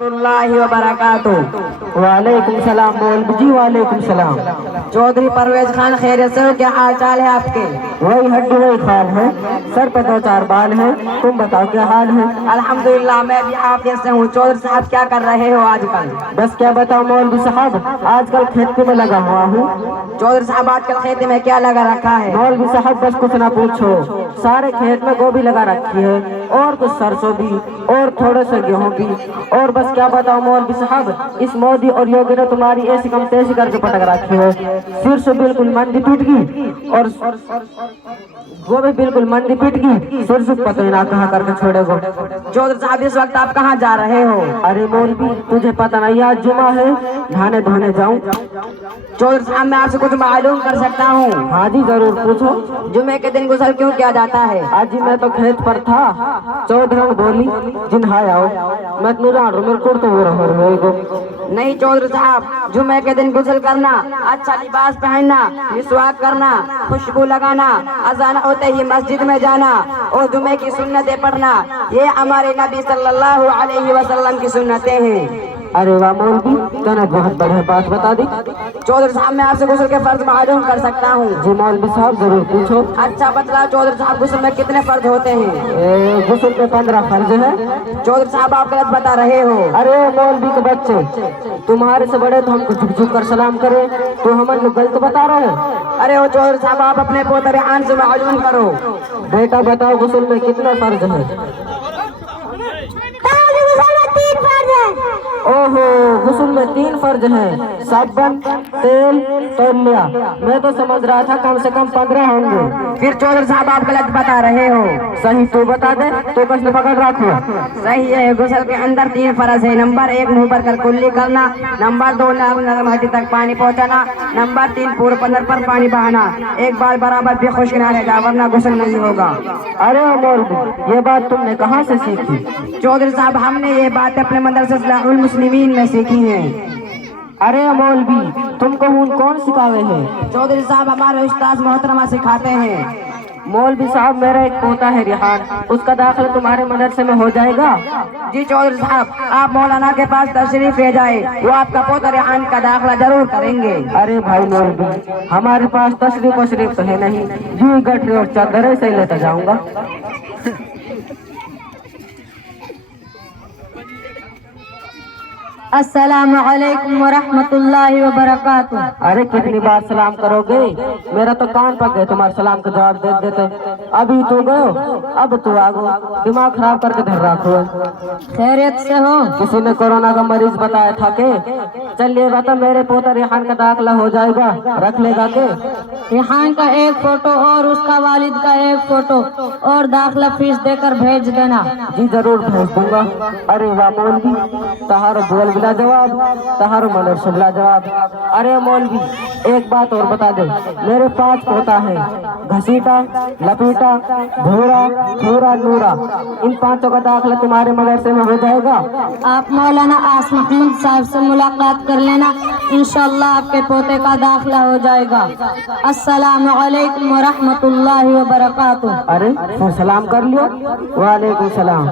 اللہ وبرکاتہ۔ وعلیکم سلام مولوی جی، وعلیکم سلام۔ چودھری پرویز خان خیریت سے ہو؟ کیا حال چال ہے آپ کے؟ وہی ہڈی وہی خال ہے، سر پہ 2-4 بال ہے، تم بتاؤ کیا حال ہے؟ الحمدللہ میں بھی عافیت سے ہوں۔ چودھری صاحب کیا کر رہے ہو آج کل؟ بس کیا بتاؤ مولوی صاحب، آج کل کھیتی میں لگا ہوا ہوں۔ چودھری صاحب آج کل کھیتی میں کیا لگا رکھا ہے؟ مولوی صاحب بس کچھ نہ پوچھو، سارے کھیت میں گوبھی لگا رکھی ہے، اور کچھ سرسوں بھی، اور تھوڑے سے گیہوں بھی، اور بس کیا بتاؤ مولوی صاحب، اس مودی اور یوگی نے تمہاری ایسی کم تیزی کر کے پٹک رکھی ہے، پھر سے بالکل مندی ٹوٹ گئی، اور وہ بھی بالکل مندی پٹ گئی، سر سے پتہ نہ کہاں کر کے چھوڑے گو۔ چودھری صاحب اس وقت آپ کہاں جا رہے ہو؟ ارے مولوی تجھے پتہ نہیں آج جمعہ ہے، نہانے دھونے جاؤں۔ چودھری صاحب میں آپ سے کچھ معلوم کر سکتا ہوں؟ ہاں جی ضرور پوچھو۔ جمعے کے دن غسل کیوں کیا جاتا ہے؟ آج میں تو کھیت پر تھا، چودھرن بولی جن ہائے آؤ، میں تنو جان رو میرے کوڑ تو ہو رہے گو۔ نہیں چودھری صاحب، جمعے کے دن غسل کرنا، اچھا لباس پہننا، مسواک کرنا، خوشبو لگانا، اذان ہوتے ہی مسجد میں جانا اور جمعے کی سنتیں پڑھنا، یہ ہمارے نبی صلی اللہ علیہ وسلم کی سنتیں ہیں۔ ارے واہ مولوی، تو نے بہت بڑھیا بات بتا دی۔ چودھری صاحب میں آپ سے غسل کے فرض معلوم کر سکتا ہوں؟ جی مولوی صاحب ضرور پوچھو۔ اچھا بتلا چودھری صاحب، غسل میں کتنے فرض ہوتے ہیں؟ غسل میں 15 فرض ہے۔ چودھری صاحب آپ غلط بتا رہے ہو۔ ارے مولوی کے بچے، تمہارے سے بڑے تو ہم کو جھک جھک کر سلام کرے، تو ہم غلط بتا رہے ہیں؟ ارے وہ چودھری صاحب آپ اپنے پوتے ریحان سے معلوم کرو۔ بیٹا بتاؤ غسل میں کتنا فرض ہے؟ اوہو، غسل میں 3 فرض ہیں، صابن، تیل، تولیہ۔ میں تو سمجھ رہا تھا کم سے کم 15 ہوں گے۔ پھر چودھری صاحب آپ غلط بتا رہے ہو۔ صحیح تو بتا دے، تو کس نے پکڑ رکھو۔ صحیح ہے، غسل کے اندر 3 فرض ہے۔ نمبر 1 منہ بھر کر کلی کرنا، نمبر 2 ناک نرم ہڈی تک پانی پہنچانا، نمبر 3 پورے بدن پر پانی بہانا، ایک بار برابر بھی خشک نہ رہ جائے ورنہ غسل نہیں ہوگا۔ ارے مولوی یہ بات تم نے کہاں سے سیکھی؟ چودھری صاحب ہم نے یہ بات اپنے مدرسہ اصلاح المسلمین میں سیکھی ہیں۔ ارے مولوی تم کو کون سکھاوے ہے؟ چودھری صاحب ہمارے استاد محترمہ سکھاتے ہیں۔ مولوی صاحب میرا ایک پوتا ہے ریحان، اس کا داخلہ تمہارے مدرسے میں ہو جائے گا؟ جی چودھری صاحب، آپ مولانا کے پاس تشریف لے جائے، وہ آپ کا پوتا ریحان کا داخلہ ضرور کریں گے۔ ارے بھائی مولوی ہمارے پاس تشریف تو ہے نہیں، یوں گٹھری اور چادر سے ہی لیتا جاؤں گا۔ السلام علیکم ورحمۃ اللہ وبرکاتہ۔ ارے کتنی بار سلام کرو گے؟ میرا تو کان پک گئے تمہارے سلام کا جواب دے دیتے۔ ابھی تو گئے، اب تو آگو، دماغ خراب کر کے دھر رکھو۔ خیریت سے ہو؟ کسی نے کورونا کا مریض بتایا تھا کہ چلیے بتا میرے پوتا ریحان کا داخلہ ہو جائے گا، رکھ لے گا کہ؟ ریحان کا 1 فوٹو اور اس کا والد کا 1 فوٹو اور داخلہ فیس دے کر بھیج دینا۔ جی ضرور بھیج دوں گا۔ ارے واہ مولوی، تہارو بول بلا جواب، تہارو مدرسہ بلا جواب۔ ارے مولوی ایک بات اور بتا دے، میرے 5 پوتا ہیں، گھسیٹا، لپیٹا، بھورا، تھورا، نورا، ان 5 کا داخلہ تمہارے مدرسے میں ہو جائے گا؟ آپ مولانا آس محمود صاحب سے ملاقات کر لینا، انشاءاللہ آپ کے پوتے کا داخلہ ہو جائے گا۔ السلام علیکم ورحمۃ اللہ وبرکاتہ۔ ارے پھر سلام کر لیو۔ وعلیکم السلام۔